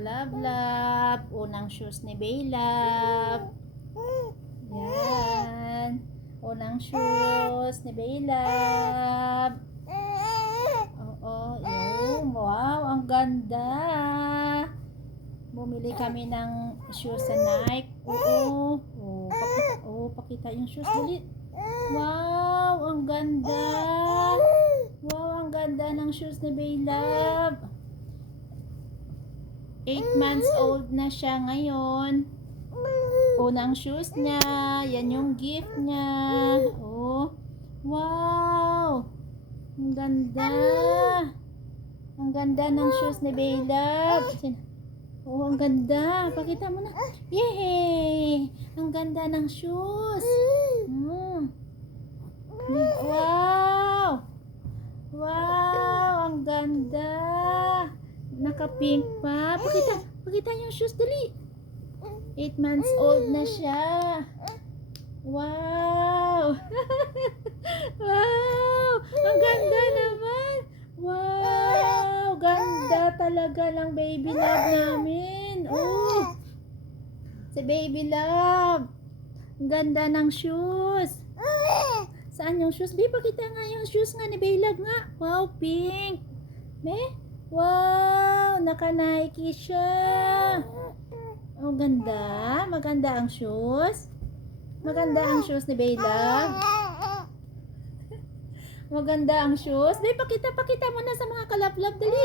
kalablab. Unang shoes ni Baylab. Yan. Unang shoes ni Baylab. Oo, yun. Wow, ang ganda. Bumili kami ng shoes sa Nike. Oo. Pakita yung shoes. Dali. Wow, ang ganda. Wow, ang ganda ng shoes ni Baylab. 8 months old na siya ngayon. Unang shoes niya. Yan yung gift niya. Oh. Wow. Ang ganda. Ang ganda ng shoes ni Baylab. Oh, ang ganda. Pakita mo na. Yay! Ang ganda ng shoes. Wow! Wow! Ang ganda. Naka-pink pa. Pakita yung shoes. Dali. 8 months old na siya. Wow! Wow! Ang ganda naman. Wow! Ganda talaga ng baby love namin. Oh! Si baby love. Ang ganda ng shoes. Saan yung shoes? Be, pakita nga yung shoes nga ni baby love nga. Wow, pink. Be? Wow! Naka-Nike siya. Oh, ganda. Maganda ang shoes. Maganda ang shoes ni Baylab. Maganda ang shoes. Be, pakita mo na sa mga kalablab. Dali.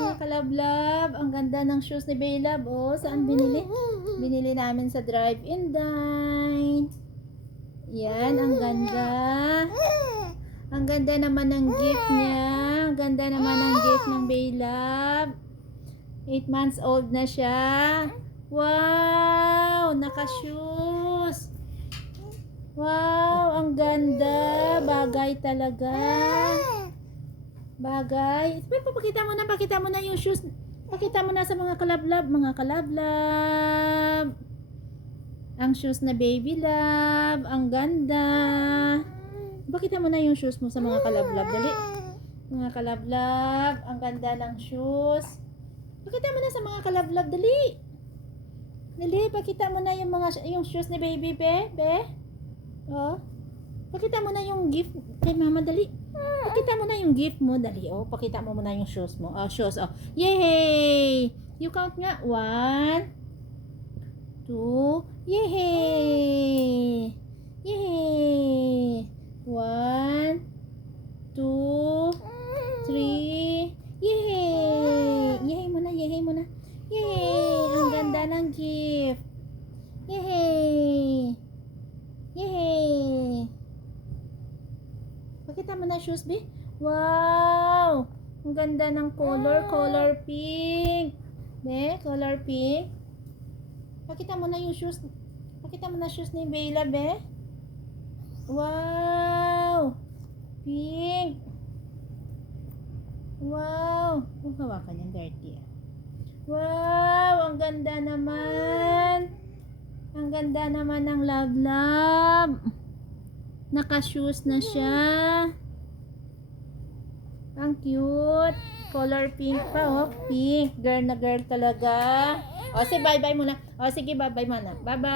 Mga kalablab. Ang ganda ng shoes ni Baylab. Oh, saan binili? Binili namin sa Drive-In Dine. Yan, ang ganda. Ang ganda naman ng gift niya. Ang ganda naman ng gift ng Baylab. 8 months old na siya. Wow! Naka-shoes. Wow! Ang ganda. Bagay talaga. Bagay. Pakita mo na yung shoes. Pakita mo na sa mga kalablab. Mga kalablab. Ang shoes na baby love. Ang ganda. Pakita mo na yung shoes mo sa mga kalablab. Dali. Mga kalablab. Ang ganda ng shoes. Pakita mo na sa mga kalablab. Dali. Dali, pakita mo na yung shoes ni baby, be. Oh. Pakita mo na yung gift kay mama, dali. Pakita mo na yung gift mo, dali. Oh, pakita mo muna yung shoes mo. Oh, shoes. Oh. Yay! You count nga. 1, 2. Yay! Yay! 1, 2, 3. Yay! Yay mo na, yay mo na. Yay! Ang ganda ng gift. Yay! Yay! Pakita mo na shoes, be. Wow! Ang ganda ng color pink. Be, color pink. Pakita mo na yung shoes. Pakita mo na shoes ni Bella, be. Wow! Pink. Wow! Kung hawakan yung dirty. Wow! Ang ganda naman. Ang ganda naman ng love. Naka-shoes na siya. Ang cute. Color pink pa, oh. Pink. Girl na girl talaga. O, sige, bye-bye muna. O, sige, bye-bye muna. Bye-bye.